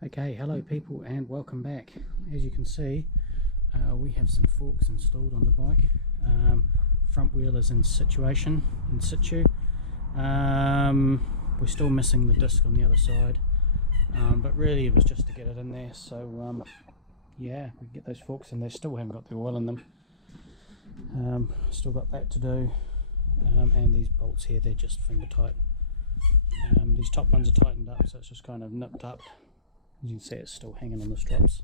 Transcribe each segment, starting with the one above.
Okay, hello people and welcome back. As you can see, we have some forks installed on the bike. Front wheel is in situ. We're still missing the disc on the other side, but really it was just to get it in there. So yeah, we get those forks in there. Still haven't got the oil in them. Still got that to do, and these bolts here, they're just finger tight. These top ones are tightened up, so it's just kind of nipped up. As you can see, it's still hanging on the straps.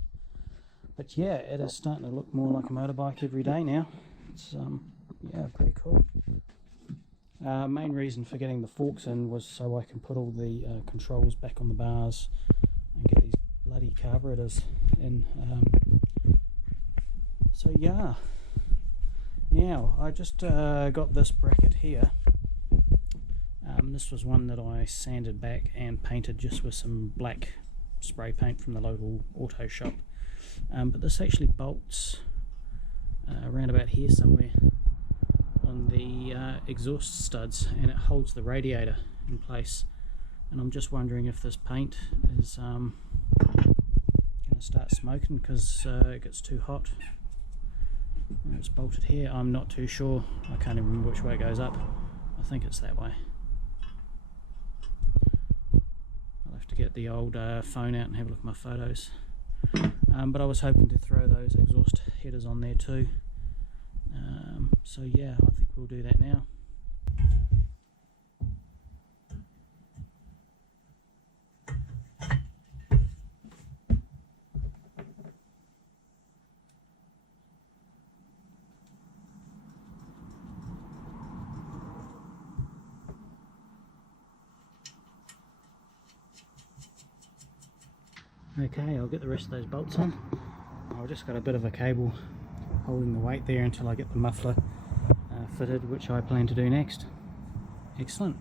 But yeah, it is starting to look more like a motorbike every day now. It's yeah, pretty cool. Main reason for getting the forks in was so I can put all the controls back on the bars and get these bloody carburetors in. So yeah, now I just got this bracket here. This was one that I sanded back and painted just with some black spray paint from the local auto shop, but this actually bolts around about here somewhere on the exhaust studs, and it holds the radiator in place. And I'm just wondering if this paint is going to start smoking because it gets too hot. And it's bolted here. I'm not too sure. I can't even remember which way it goes up. I think it's that way. To get the old phone out and have a look at my photos, but I was hoping to throw those exhaust headers on there too, so yeah, I think we'll do that now. Okay, I'll get the rest of those bolts on. I've just got a bit of a cable holding the weight there until I get the muffler fitted, which I plan to do next. Excellent.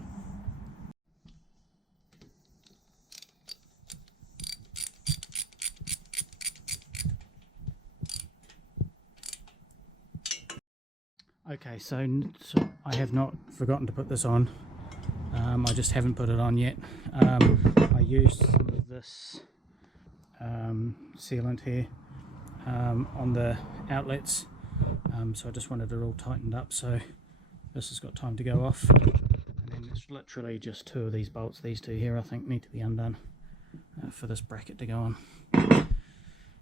Okay, so I have not forgotten to put this on. I just haven't put it on yet. I used some of this sealant here on the outlets, so I just wanted it all tightened up, so this has got time to go off. And then it's literally just two of these bolts. These two here I think need to be undone for this bracket to go on.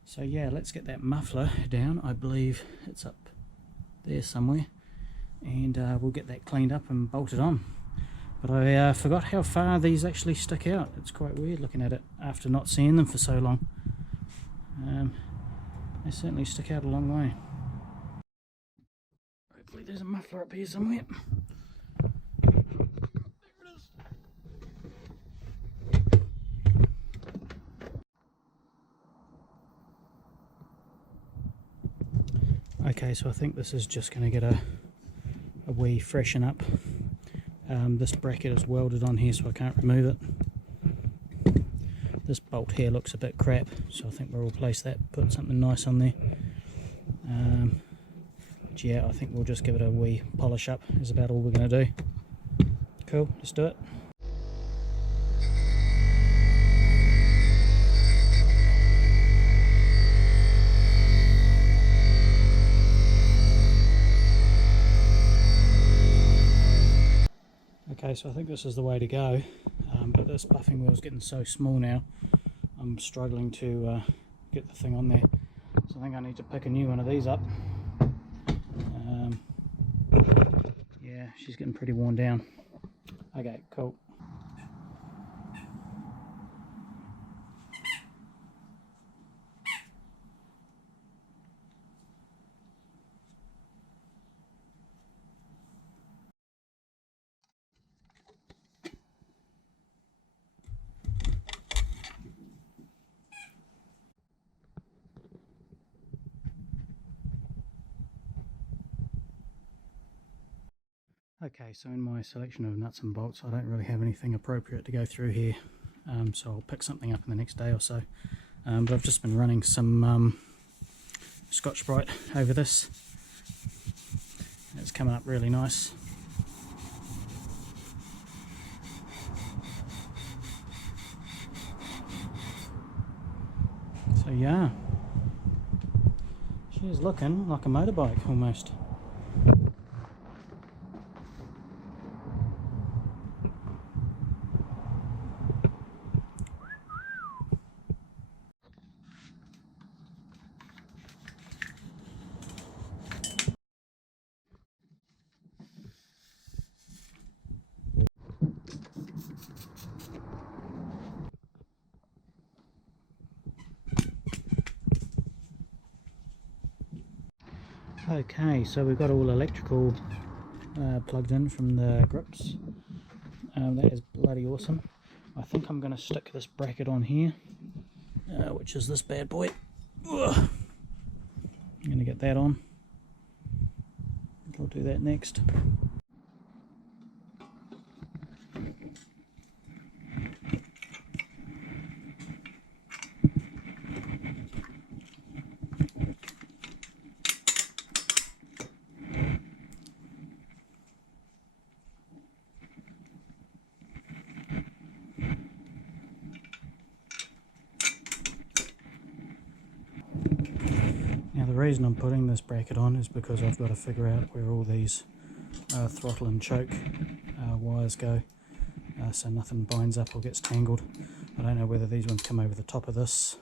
So yeah, let's get that muffler down. I believe it's up there somewhere, and we'll get that cleaned up and bolted on. But I forgot how far these actually stick out. It's quite weird looking at it after not seeing them for so long. They certainly stick out a long way. Hopefully there's a muffler up here somewhere. There it is. Okay, so I think this is just going to get a wee freshen up. This bracket is welded on here, so I can't remove it. This bolt here looks a bit crap, so I think we'll replace that, put something nice on there. But yeah, I think we'll just give it a wee polish up is about all we're going to do. Cool, let's do it. Okay, so I think this is the way to go, but this buffing wheel is getting so small now, I'm struggling to get the thing on there, so I think I need to pick a new one of these up. Yeah, she's getting pretty worn down. Okay, cool. Okay, so in my selection of nuts and bolts, I don't really have anything appropriate to go through here, so I'll pick something up in the next day or so. But I've just been running some Scotch-Brite over this. It's coming up really nice. So yeah, she is looking like a motorbike almost. Okay, so we've got all electrical plugged in from the grips. That is bloody awesome. I think I'm going to stick this bracket on here, which is this bad boy. Ugh. I'm going to get that on. I'll do that next. Now the reason I'm putting this bracket on is because I've got to figure out where all these throttle and choke wires go, so nothing binds up or gets tangled. I don't know whether these ones come over the top of this,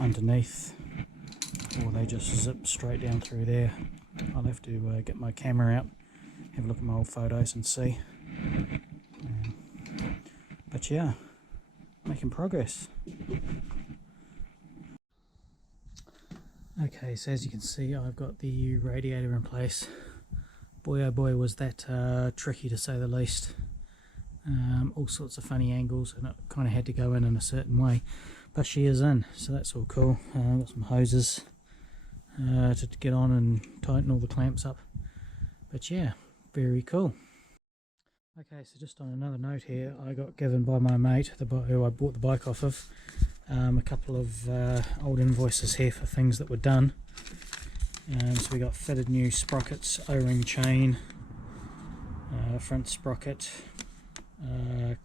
underneath, or they just zip straight down through there. I'll have to get my camera out, have a look at my old photos and see. But yeah, making progress. Okay, so as you can see, I've got the radiator in place. Boy oh boy, was that tricky to say the least. All sorts of funny angles, and it kind of had to go in a certain way, but she is in, so that's all cool. Got some hoses to get on and tighten all the clamps up, but yeah, very cool. Okay, so just on another note here, I got given by my mate, who I bought the bike off of, a couple of old invoices here for things that were done. So we got fitted new sprockets, O-ring chain, front sprocket,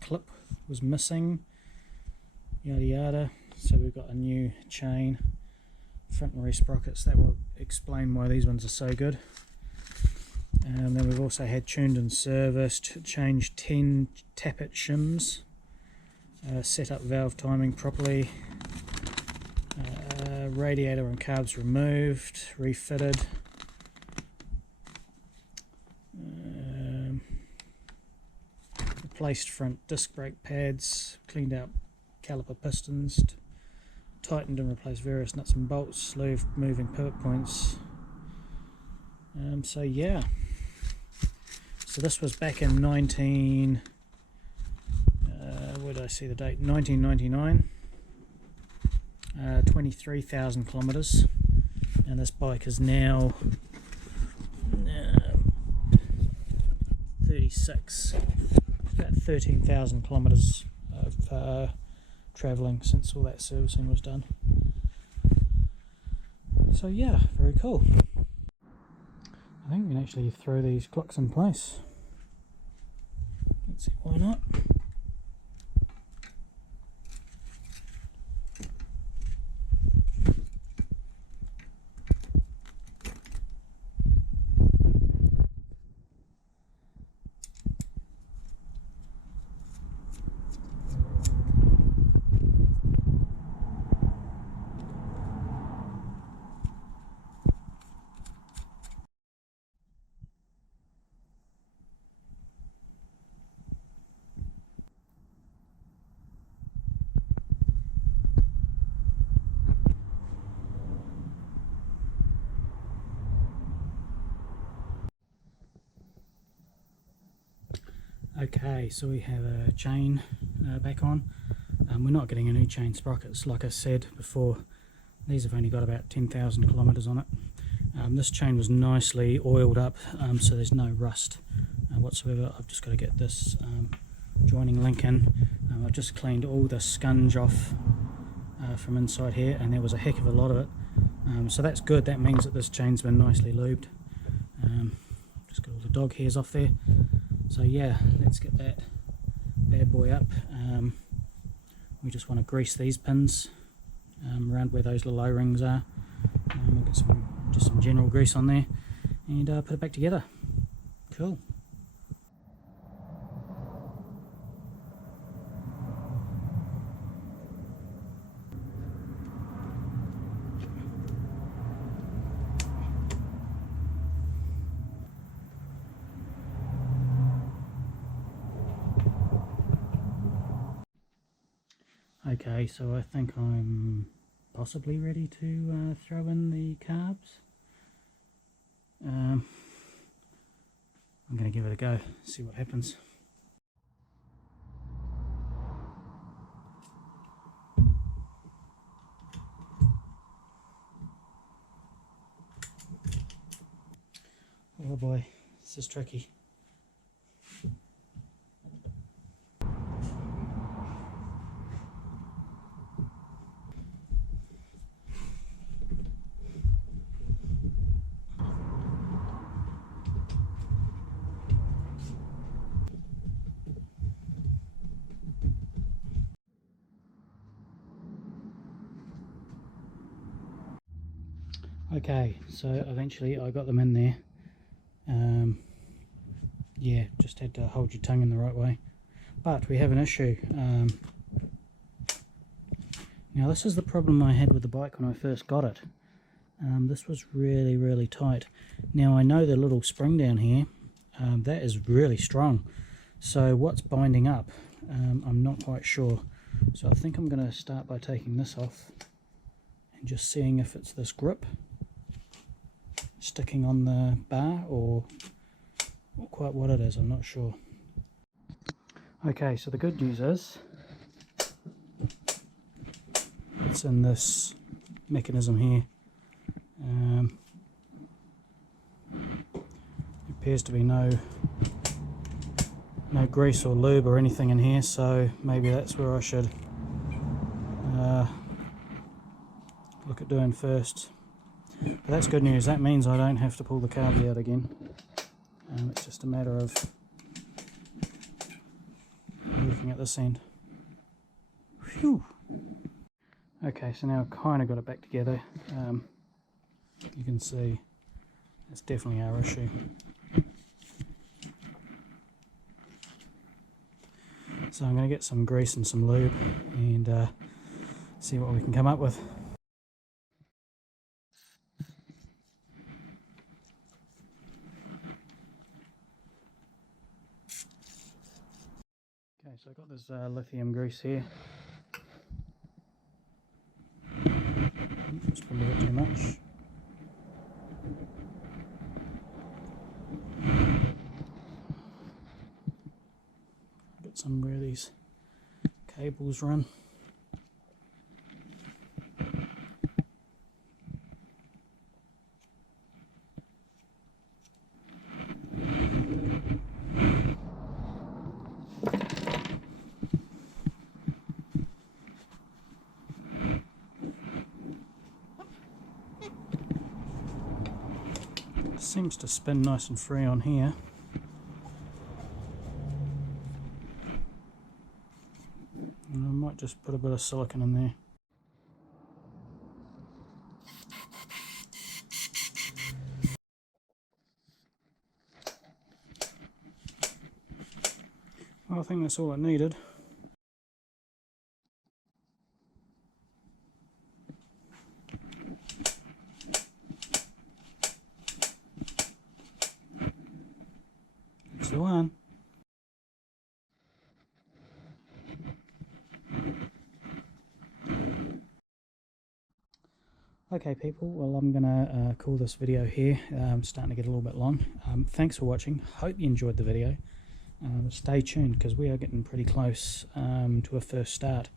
clip was missing, yada yada. So we've got a new chain, front and rear sprockets. That will explain why these ones are so good. And then we've also had tuned and serviced, changed 10 tappet shims, set up valve timing properly, radiator and carbs removed, refitted, replaced front disc brake pads, cleaned out caliper pistons, tightened and replaced various nuts and bolts, slew moving pivot points. So yeah, so this was back in where did I see the date? 1999. 23,000 kilometers, and this bike is now 36, about 13,000 kilometers of travelling since all that servicing was done. So yeah, very cool. I think we can actually throw these clocks in place. Let's see, why not? Okay, so we have a chain back on. We're not getting a new chain sprockets, like I said before. These have only got about 10,000 kilometers on it. This chain was nicely oiled up, so there's no rust whatsoever. I've just got to get this joining link in. I've just cleaned all the scunge off from inside here, and there was a heck of a lot of it. So that's good. That means that this chain's been nicely lubed. Just got all the dog hairs off there. So yeah, let's get that bad boy up. We just want to grease these pins around where those little O-rings are. We'll get just some general grease on there and put it back together. Cool. Okay, so I think I'm possibly ready to throw in the carbs. I'm going to give it a go, see what happens. Oh boy, this is tricky. Okay, so eventually I got them in there. Yeah, just had to hold your tongue in the right way. But we have an issue. Now this is the problem I had with the bike when I first got it. This was really tight. Now I know the little spring down here, that is really strong. So what's binding up, I'm not quite sure. So I think I'm going to start by taking this off and just seeing if it's this grip sticking on the bar or quite what it is, I'm not sure. Okay, so the good news is it's in this mechanism here. There appears to be no grease or lube or anything in here, so maybe that's where I should look at doing first. But that's good news, that means I don't have to pull the carbs out again. It's just a matter of looking at this end. Phew. Okay, so now I've kind of got it back together. You can see it's definitely our issue. So I'm going to get some grease and some lube and see what we can come up with. Okay, so I've got this lithium grease here. It's probably a bit too much. Get some where these cables run. Seems to spin nice and free on here. And I might just put a bit of silicone in there. Well, I think that's all I needed. That's the one. Okay people, well I'm going to call this video here. Starting to get a little bit long. Thanks for watching. Hope you enjoyed the video. Stay tuned because we are getting pretty close to a first start.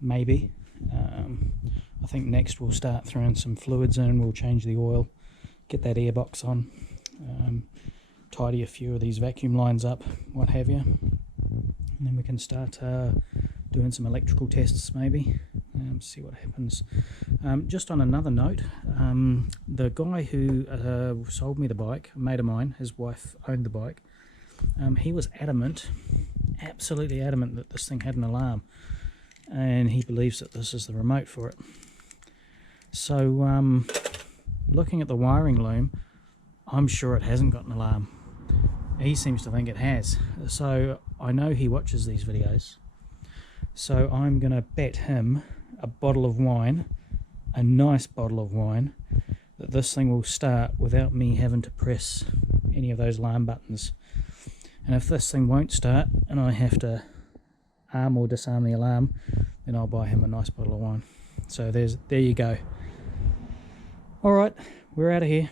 Maybe. I think next we'll start throwing some fluids in, we'll change the oil, get that airbox on, tidy a few of these vacuum lines up, what have you. And then we can start doing some electrical tests maybe, see what happens. Just on another note, the guy who sold me the bike, a mate of mine, his wife owned the bike, he was adamant, absolutely adamant that this thing had an alarm. and he believes that this is the remote for it. So looking at the wiring loom, I'm sure it hasn't got an alarm. He seems to think it has, so I know he watches these videos, so I'm gonna bet him a bottle of wine, a nice bottle of wine, that this thing will start without me having to press any of those alarm buttons. And if this thing won't start and I have to arm or disarm the alarm, then I'll buy him a nice bottle of wine. So there you go. Alright, we're out of here.